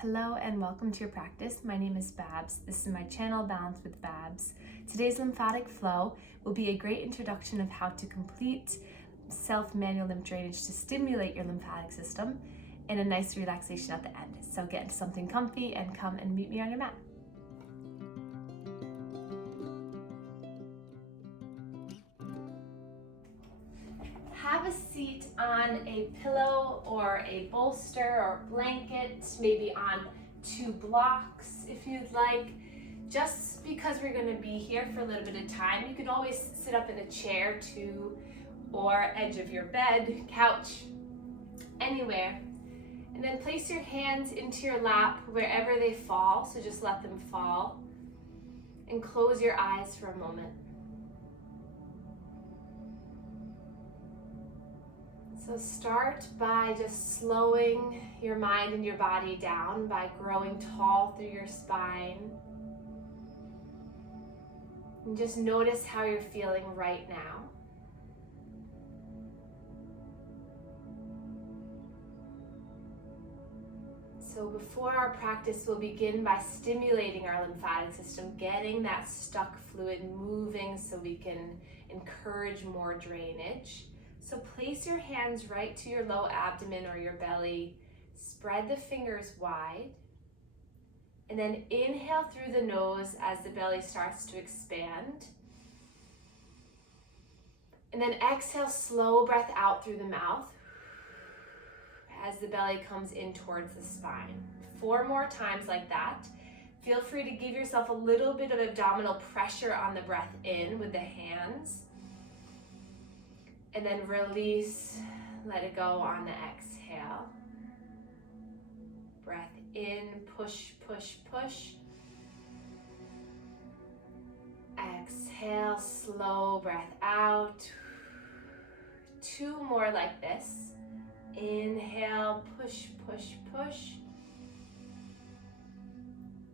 Hello and welcome to your practice. My name is Babz. This is my channel, Balance with Babz. Today's lymphatic flow will be a great introduction of how to complete self-manual lymph drainage to stimulate your lymphatic system and a nice relaxation at the end. So get into something comfy and come and meet me on your mat. Have a seat on a pillow or a bolster or blanket, maybe on 2 blocks if you'd like. Just because we're going to be here for a little bit of time, you can always sit up in a chair too, or edge of your bed, couch, anywhere. And then place your hands into your lap wherever they fall, so just let them fall. And close your eyes for a moment. So start by just slowing your mind and your body down by growing tall through your spine. And just notice how you're feeling right now. So before our practice, we'll begin by stimulating our lymphatic system, getting that stuck fluid moving so we can encourage more drainage. So place your hands right to your low abdomen or your belly. Spread the fingers wide. And then inhale through the nose as the belly starts to expand. And then exhale, slow breath out through the mouth as the belly comes in towards the spine. 4 more times like that. Feel free to give yourself a little bit of abdominal pressure on the breath in with the hands. And then release, let it go on the exhale. Breath in, push, push, push. Exhale, slow breath out. 2 more like this. Inhale, push, push, push.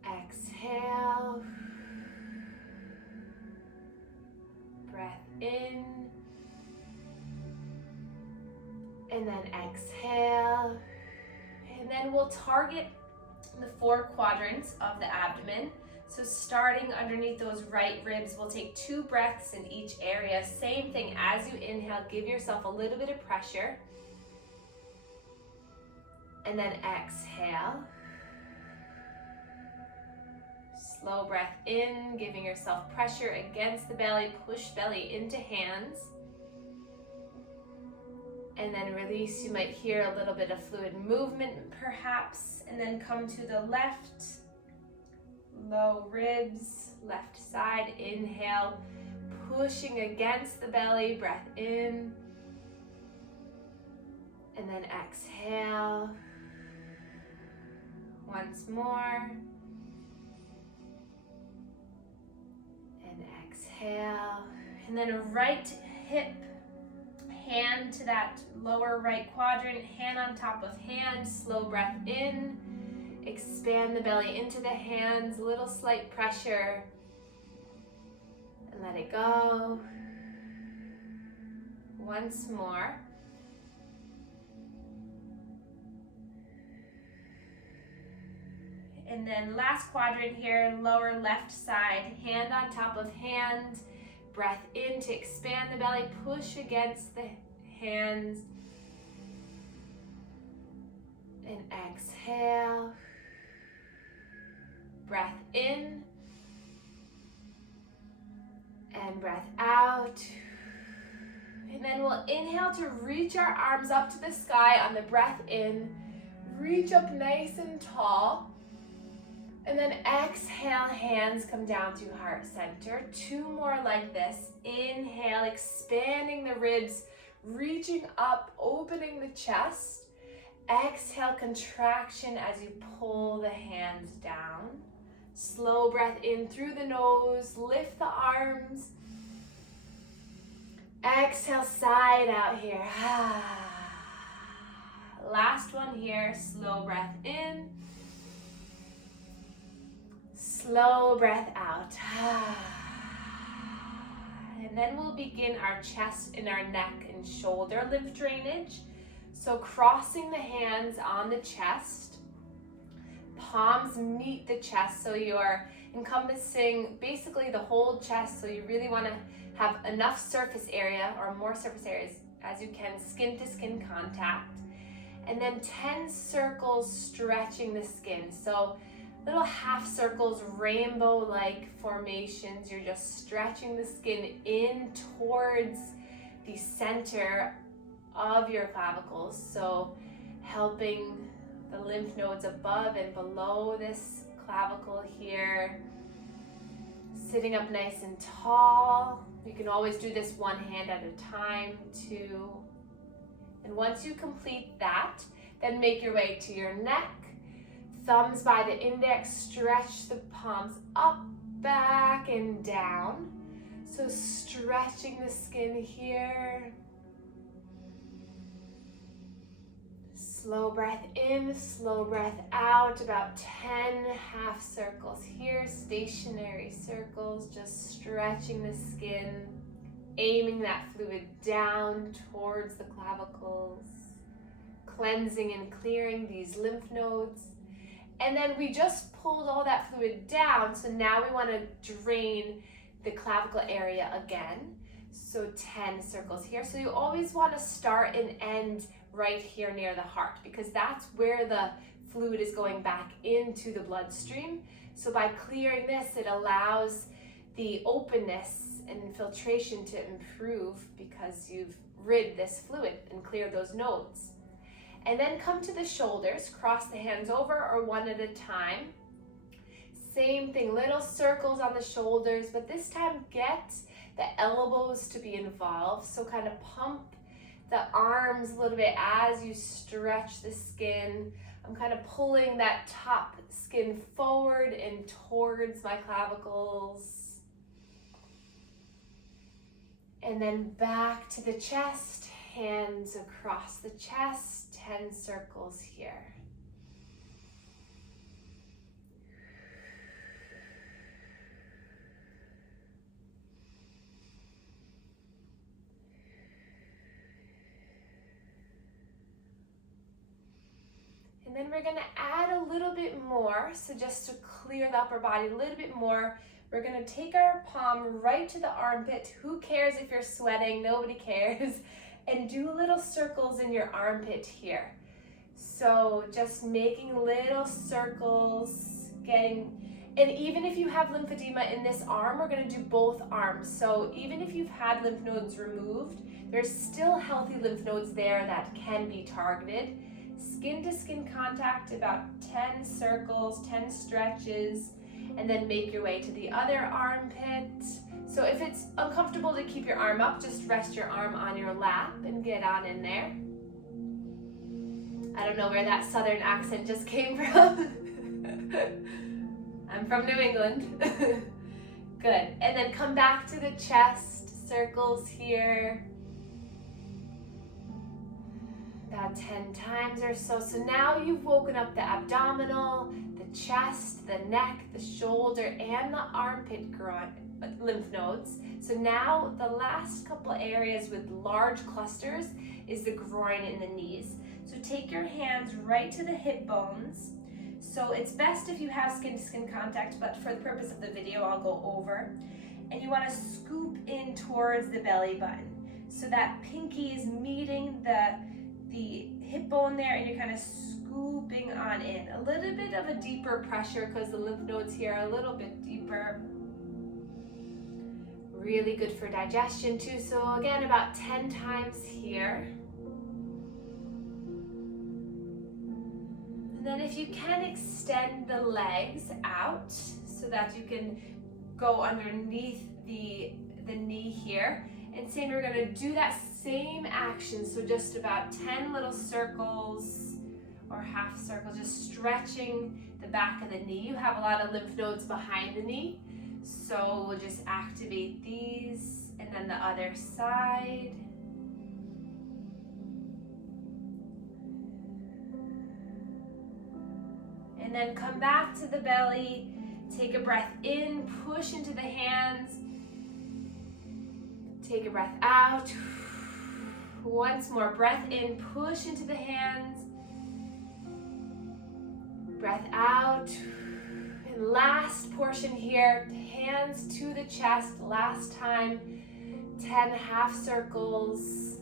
Exhale. Breath in. And then exhale. And then we'll target the 4 quadrants of the abdomen. So starting underneath those right ribs, we'll take 2 breaths in each area. Same thing, as you inhale, give yourself a little bit of pressure. And then exhale. Slow breath in, giving yourself pressure against the belly. Push belly into hands. And then release. You might hear a little bit of fluid movement perhaps. And then come to the left. Low ribs, left side. Inhale, pushing against the belly. Breath in. And then exhale. Once more. And exhale. And then right hip, hand to that lower right quadrant, hand on top of hand, slow breath in, expand the belly into the hands, little slight pressure, and let it go. Once more. And then last quadrant here, lower left side, hand on top of hand. Breath in to expand the belly, push against the hands. And exhale. Breath in. And breath out. And then we'll inhale to reach our arms up to the sky on the breath in. Reach up nice and tall. And then exhale, hands come down to heart center. 2 more like this. Inhale, expanding the ribs, reaching up, opening the chest. Exhale, contraction as you pull the hands down. Slow breath in through the nose, lift the arms. Exhale, side out here. Last one here, slow breath in. Slow breath out. And then we'll begin our chest and our neck and shoulder lymph drainage. So crossing the hands on the chest, palms meet the chest, so you're encompassing basically the whole chest. So you really want to have enough surface area, or more surface areas as you can, skin to skin contact. And then 10 circles stretching the skin. So little half circles, rainbow-like formations. You're just stretching the skin in towards the center of your clavicles. So helping the lymph nodes above and below this clavicle here. Sitting up nice and tall. You can always do this one hand at a time too. And once you complete that, then make your way to your neck. Thumbs by the index, stretch the palms up, back, and down. So stretching the skin here. Slow breath in, slow breath out, about 10 half circles here, stationary circles, just stretching the skin, aiming that fluid down towards the clavicles, cleansing and clearing these lymph nodes. And then we just pulled all that fluid down, so now we want to drain the clavicle area again. So 10 circles here. So you always want to start and end right here near the heart, because that's where the fluid is going back into the bloodstream. So by clearing this, it allows the openness and infiltration to improve, because you've rid this fluid and cleared those nodes. And then come to the shoulders, cross the hands over or one at a time. Same thing, little circles on the shoulders, but this time get the elbows to be involved. So kind of pump the arms a little bit as you stretch the skin. I'm kind of pulling that top skin forward and towards my clavicles. And then back to the chest, hands across the chest, 10 circles here. And then we're gonna add a little bit more, so just to clear the upper body a little bit more, we're gonna take our palm right to the armpit. Who cares if you're sweating? Nobody cares. And do little circles in your armpit here. So just making little circles, and even if you have lymphedema in this arm, we're gonna do both arms. So even if you've had lymph nodes removed, there's still healthy lymph nodes there that can be targeted. Skin to skin contact, about 10 circles, 10 stretches, and then make your way to the other armpit. So if it's uncomfortable to keep your arm up, just rest your arm on your lap and get on in there. I don't know where that southern accent just came from. I'm from New England. Good. And then come back to the chest, circles here. About 10 times or so. So now you've woken up the abdominal, the chest, the neck, the shoulder, and the armpit lymph nodes. So now the last couple areas with large clusters is the groin and the knees. So take your hands right to the hip bones. So it's best if you have skin to skin contact, but for the purpose of the video, I'll go over. And you want to scoop in towards the belly button. So that pinky is meeting the hip bone there, and you're kind of scooping on in. A little bit of a deeper pressure because the lymph nodes here are a little bit deeper. Really good for digestion too. So again, about 10 times here. And then if you can, extend the legs out so that you can go underneath the knee here. And same, we're gonna do that same action. So just about 10 little circles or half circles, just stretching the back of the knee. You have a lot of lymph nodes behind the knee. So we'll just activate these, and then the other side. And then come back to the belly, take a breath in, push into the hands, take a breath out. Once more, breath in, push into the hands. Breath out. And last portion here, hands to the chest. Last time, 10 half circles.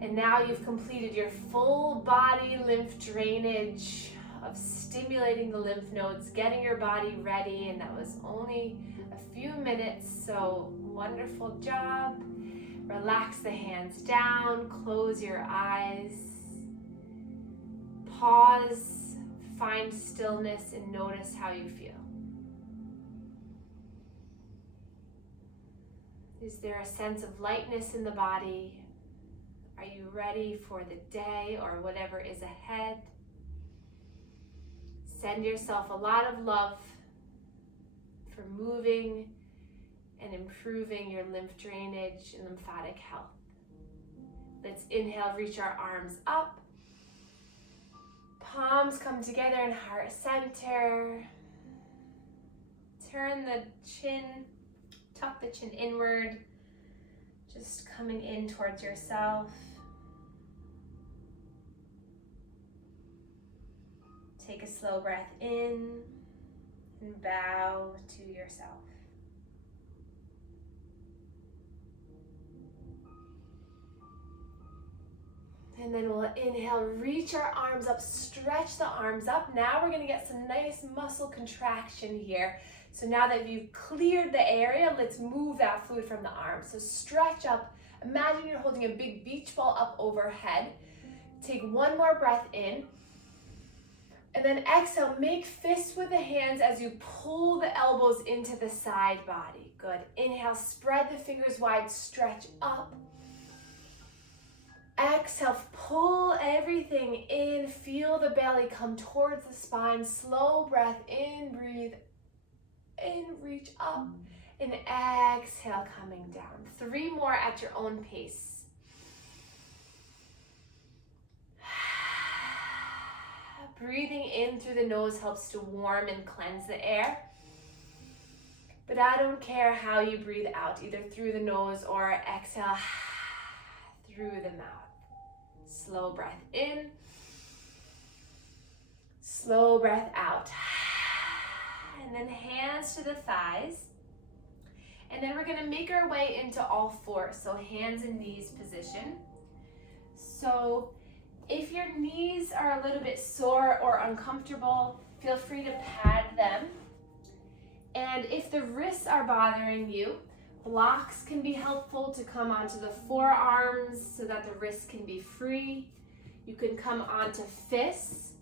And now you've completed your full body lymph drainage of stimulating the lymph nodes, getting your body ready, and that was only a few minutes, so wonderful job. Relax the hands down, close your eyes, pause, find stillness, and notice how you feel. Is there a sense of lightness in the body? Are you ready for the day or whatever is ahead? Send yourself a lot of love for moving and improving your lymph drainage and lymphatic health. Let's inhale, reach our arms up. Palms come together in heart center. Turn the chin, tuck the chin inward, just coming in towards yourself. Take a slow breath in and bow to yourself. And then we'll inhale, reach our arms up, stretch the arms up. Now we're gonna get some nice muscle contraction here. So now that you've cleared the area, let's move that fluid from the arms. So stretch up, imagine you're holding a big beach ball up overhead. Take one more breath in. And then exhale, make fists with the hands as you pull the elbows into the side body. Good. Inhale, spread the fingers wide, stretch up. Exhale, pull everything in, feel the belly come towards the spine. Slow breath in, breathe in, reach up, and exhale, coming down. 3 more at your own pace. Breathing in through the nose helps to warm and cleanse the air. But I don't care how you breathe out, either through the nose or exhale through the mouth. Slow breath in. Slow breath out. And then hands to the thighs. And then we're gonna make our way into all fours. So hands and knees position. So if your knees are a little bit sore or uncomfortable, feel free to pad them. And if the wrists are bothering you, blocks can be helpful to come onto the forearms so that the wrists can be free. You can come onto fists,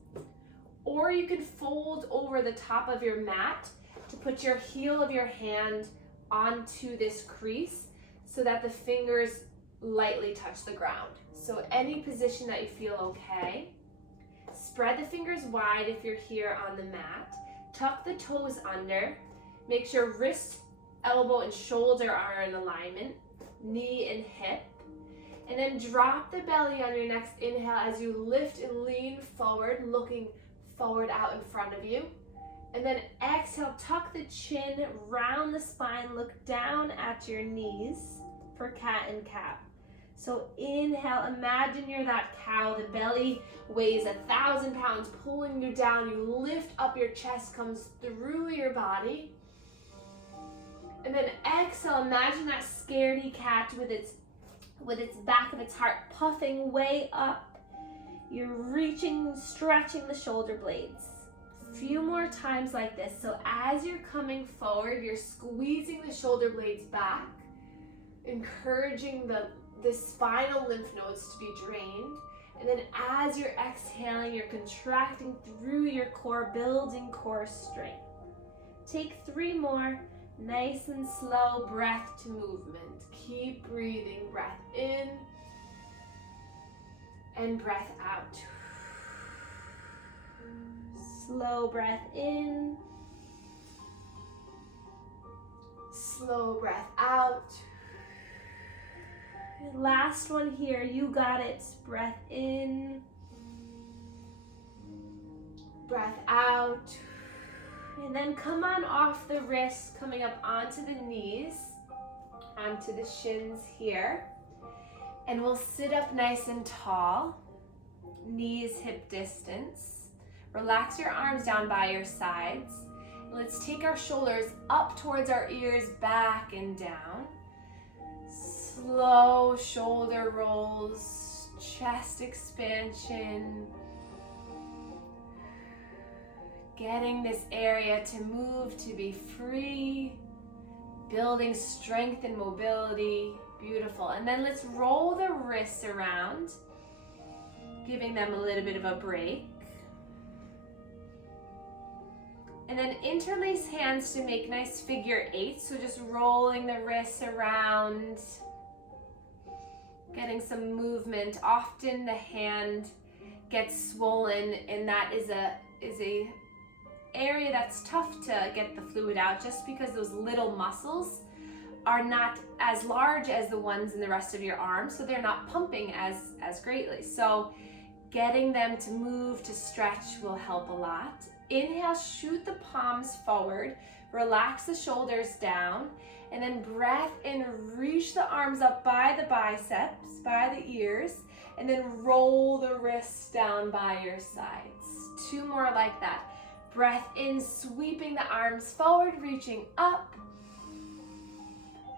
or you can fold over the top of your mat to put your heel of your hand onto this crease so that the fingers lightly touch the ground. So any position that you feel okay. Spread the fingers wide if you're here on the mat. Tuck the toes under. Make sure wrist, elbow, and shoulder are in alignment. Knee and hip. And then drop the belly on your next inhale as you lift and lean forward, looking forward out in front of you. And then exhale, tuck the chin, round the spine, look down at your knees for cat and cow. So inhale, imagine you're that cow. The belly weighs 1,000 pounds, pulling you down. You lift up, your chest comes through your body. And then exhale, imagine that scaredy cat with its back of its heart puffing way up. You're reaching, stretching the shoulder blades. A few more times like this. So as you're coming forward, you're squeezing the shoulder blades back, encouraging the spinal lymph nodes to be drained. And then as you're exhaling, you're contracting through your core, building core strength. Take 3 more. Nice and slow breath to movement. Keep breathing. Breath in and breath out. Slow breath in. Slow breath out. Last one here. You got it. Breath in. Breath out. And then come on off the wrists, coming up onto the knees, onto the shins here. And we'll sit up nice and tall, knees hip distance. Relax your arms down by your sides. Let's take our shoulders up towards our ears, back and down. Slow shoulder rolls, chest expansion. Getting this area to move, to be free. Building strength and mobility. Beautiful. And then let's roll the wrists around, giving them a little bit of a break. And then interlace hands to make nice figure eights. So just rolling the wrists around, getting some movement. Often the hand gets swollen, and that is a area that's tough to get the fluid out, just because those little muscles are not as large as the ones in the rest of your arm, so they're not pumping as greatly. So getting them to move, to stretch will help a lot. Inhale, shoot the palms forward, relax the shoulders down, and then breath in, reach the arms up by the biceps, by the ears, and then roll the wrists down by your sides. 2 more like that. Breath in, sweeping the arms forward, reaching up.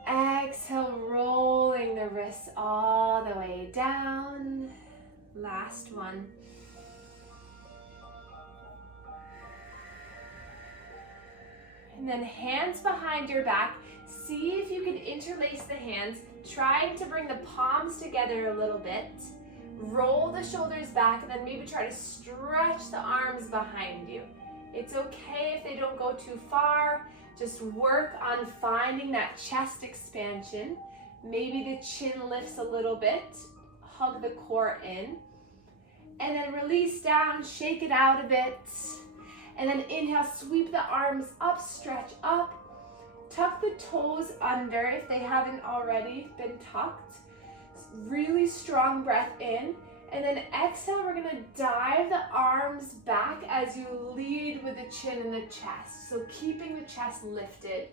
Exhale, rolling the wrists all the way down. Last one. And then hands behind your back. See if you can interlace the hands, trying to bring the palms together a little bit. Roll the shoulders back, and then maybe try to stretch the arms behind you. It's okay if they don't go too far. Just work on finding that chest expansion. Maybe the chin lifts a little bit. Hug the core in. And then release down, shake it out a bit. And then inhale, sweep the arms up, stretch up. Tuck the toes under if they haven't already been tucked. Really strong breath in. And then exhale, we're gonna dive the arms back as you lead with the chin and the chest. So keeping the chest lifted,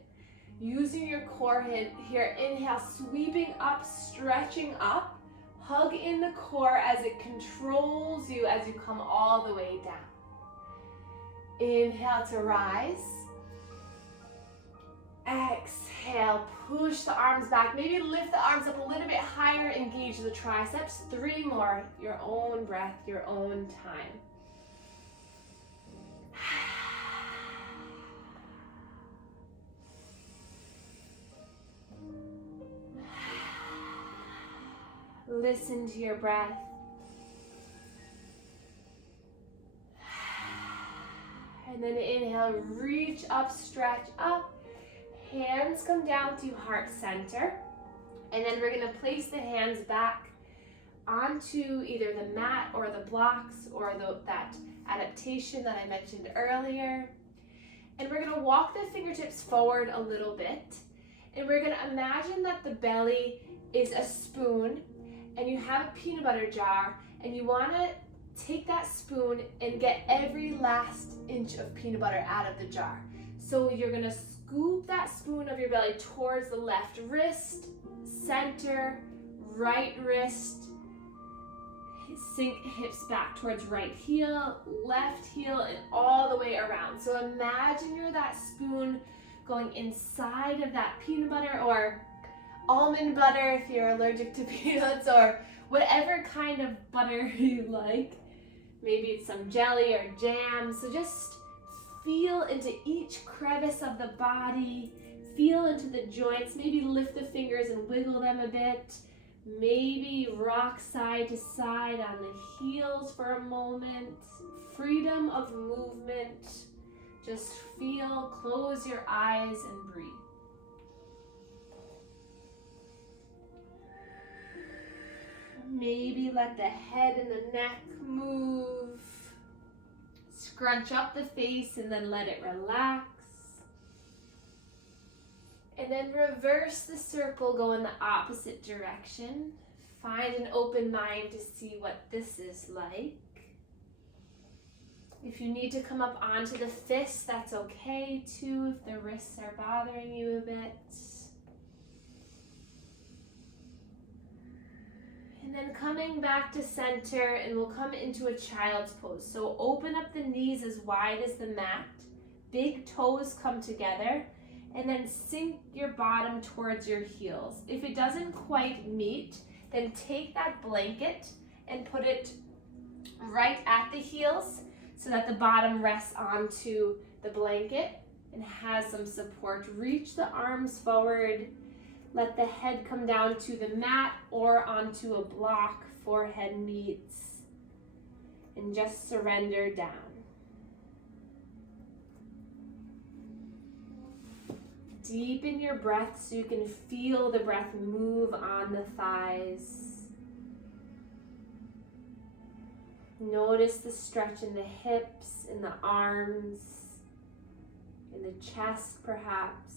using your core here. Inhale, sweeping up, stretching up. Hug in the core as it controls you as you come all the way down. Inhale to rise. Exhale, push the arms back. Maybe lift the arms up a little bit higher, engage the triceps. 3 more, your own breath, your own time. Listen to your breath. And then inhale, reach up, stretch up. Hands come down to heart center. And then we're gonna place the hands back onto either the mat or the blocks or that adaptation that I mentioned earlier. And we're gonna walk the fingertips forward a little bit. And we're gonna imagine that the belly is a spoon and you have a peanut butter jar, and you wanna take that spoon and get every last inch of peanut butter out of the jar. So you're gonna scoop that spoon of your belly towards the left wrist, center, right wrist, sink hips back towards right heel, left heel, and all the way around. So imagine you're that spoon going inside of that peanut butter or almond butter if you're allergic to peanuts, or whatever kind of butter you like. Maybe it's some jelly or jam. So just feel into each crevice of the body, feel into the joints, maybe lift the fingers and wiggle them a bit, maybe rock side to side on the heels for a moment. Freedom of movement. Just feel, close your eyes and breathe. Maybe let the head and the neck move. Scrunch up the face and then let it relax. And then reverse the circle, go in the opposite direction. Find an open mind to see what this is like. If you need to come up onto the fists, that's okay too, if the wrists are bothering you a bit. And then coming back to center, and we'll come into a child's pose. So open up the knees as wide as the mat. Big toes come together, and then sink your bottom towards your heels. If it doesn't quite meet, then take that blanket and put it right at the heels so that the bottom rests onto the blanket and has some support. Reach the arms forward. Let the head come down to the mat or onto a block. Forehead meets. And just surrender down. Deepen your breath so you can feel the breath move on the thighs. Notice the stretch in the hips, in the arms, in the chest perhaps.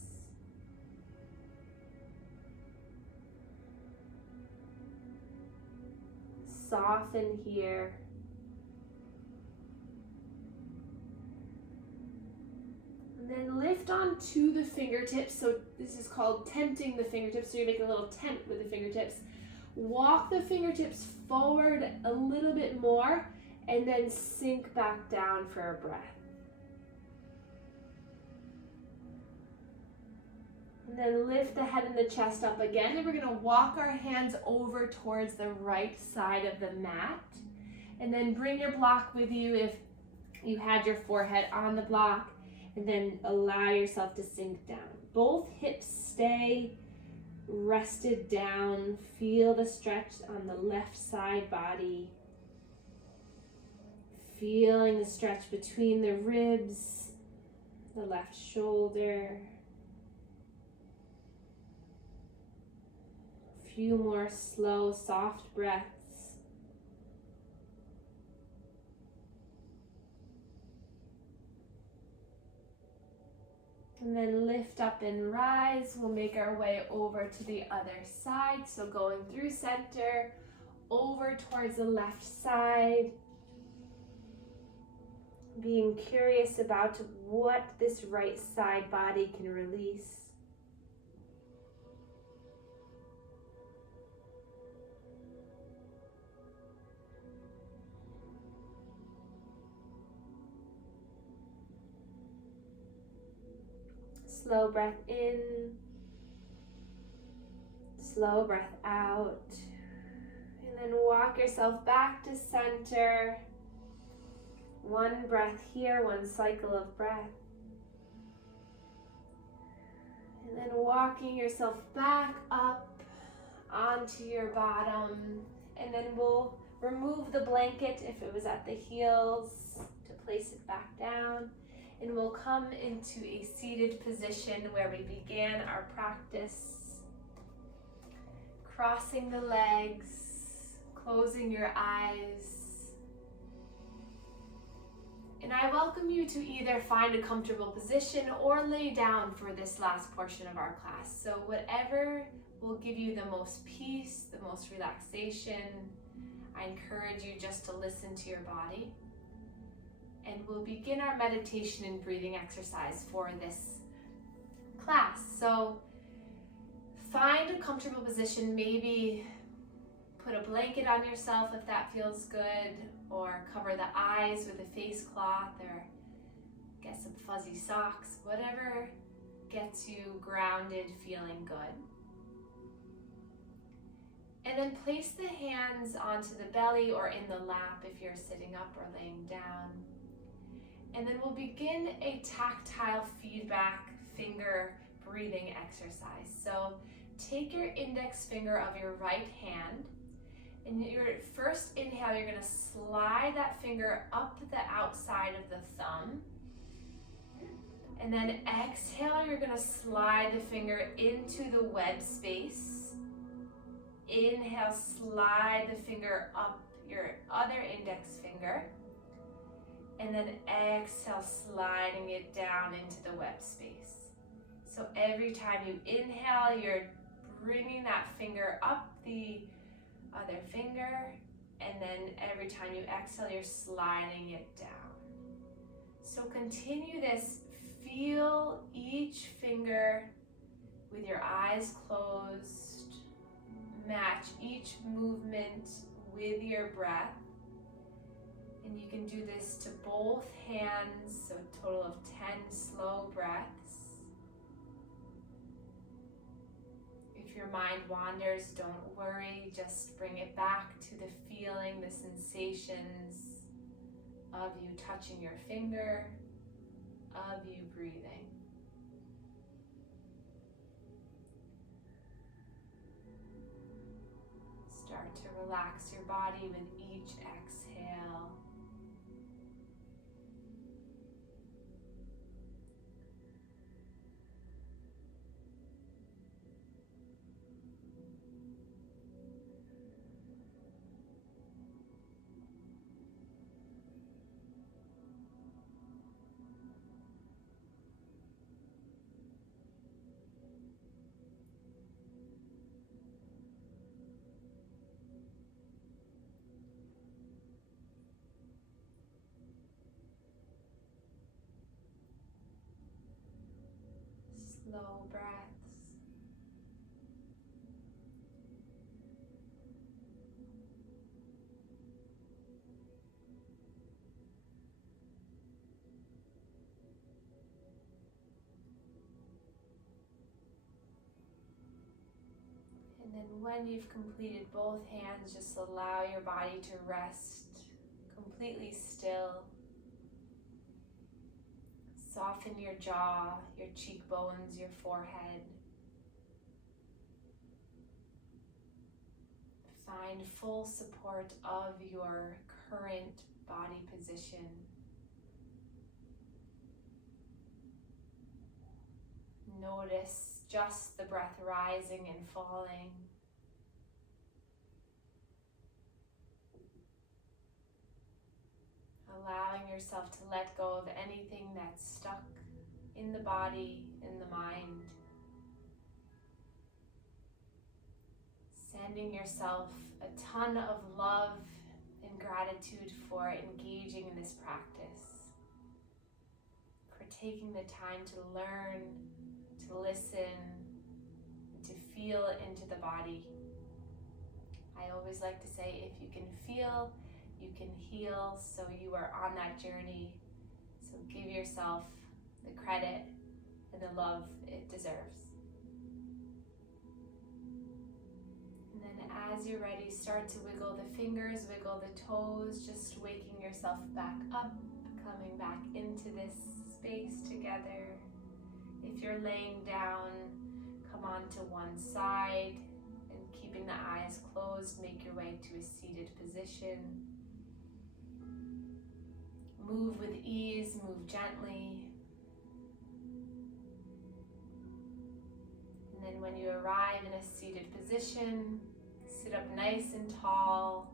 Soften here. And then lift onto the fingertips. So this is called tenting the fingertips. So you make a little tent with the fingertips. Walk the fingertips forward a little bit more and then sink back down for a breath. And then lift the head and the chest up again. And we're going to walk our hands over towards the right side of the mat. And then bring your block with you if you had your forehead on the block. And then allow yourself to sink down. Both hips stay rested down. Feel the stretch on the left side body. Feeling the stretch between the ribs, the left shoulder. A few more slow, soft breaths. And then lift up and rise. We'll make our way over to the other side. So going through center, over towards the left side. Being curious about what this right side body can release. Slow breath in, slow breath out, and then walk yourself back to center. One breath here, one cycle of breath. And then walking yourself back up onto your bottom, and then we'll remove the blanket if it was at the heels to place it back down. And we'll come into a seated position where we began our practice. Crossing the legs, closing your eyes. And I welcome you to either find a comfortable position or lay down for this last portion of our class. So whatever will give you the most peace, the most relaxation, I encourage you just to listen to your body. And we'll begin our meditation and breathing exercise for this class. So find a comfortable position, maybe put a blanket on yourself if that feels good, or cover the eyes with a face cloth, or get some fuzzy socks, whatever gets you grounded, feeling good. And then place the hands onto the belly or in the lap if you're sitting up or laying down. And then we'll begin a tactile feedback finger breathing exercise. So take your index finger of your right hand, and your first inhale, you're going to slide that finger up the outside of the thumb. And then exhale, you're going to slide the finger into the web space. Inhale, slide the finger up your other index finger. And then exhale, sliding it down into the web space. So every time you inhale, you're bringing that finger up the other finger. And then every time you exhale, you're sliding it down. So continue this. Feel each finger with your eyes closed. match each movement with your breath. And you can do this to both hands, so a total of 10 slow breaths. If your mind wanders, don't worry, just bring it back to the feeling, the sensations of you touching your finger, of you breathing. Start to relax your body with each exhale. Slow breaths. And then when you've completed both hands, just allow your body to rest completely still. Soften your jaw, your cheekbones, your forehead. Find full support of your current body position. Notice just the breath rising and falling. Allowing yourself to let go of anything that's stuck in the body, in the mind. Sending yourself a ton of love and gratitude for engaging in this practice. For taking the time to learn, to listen, to feel into the body. I always like to say, if you can feel, you can heal, so you are on that journey. So give yourself the credit and the love it deserves. And then as you're ready, start to wiggle the fingers, wiggle the toes, just waking yourself back up, coming back into this space together. If you're laying down, come onto one side and keeping the eyes closed, make your way to a seated position. Move with ease, move gently. And then when you arrive in a seated position, sit up nice and tall.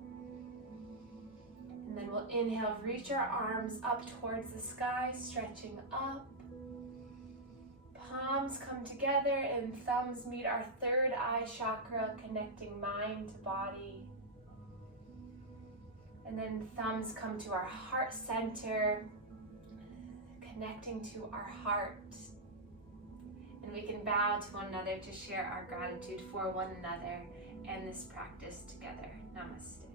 And then we'll inhale, reach our arms up towards the sky, stretching up. Palms come together and thumbs meet our third eye chakra, connecting mind to body. And then thumbs come to our heart center, connecting to our heart. And we can bow to one another to share our gratitude for one another and this practice together. Namaste.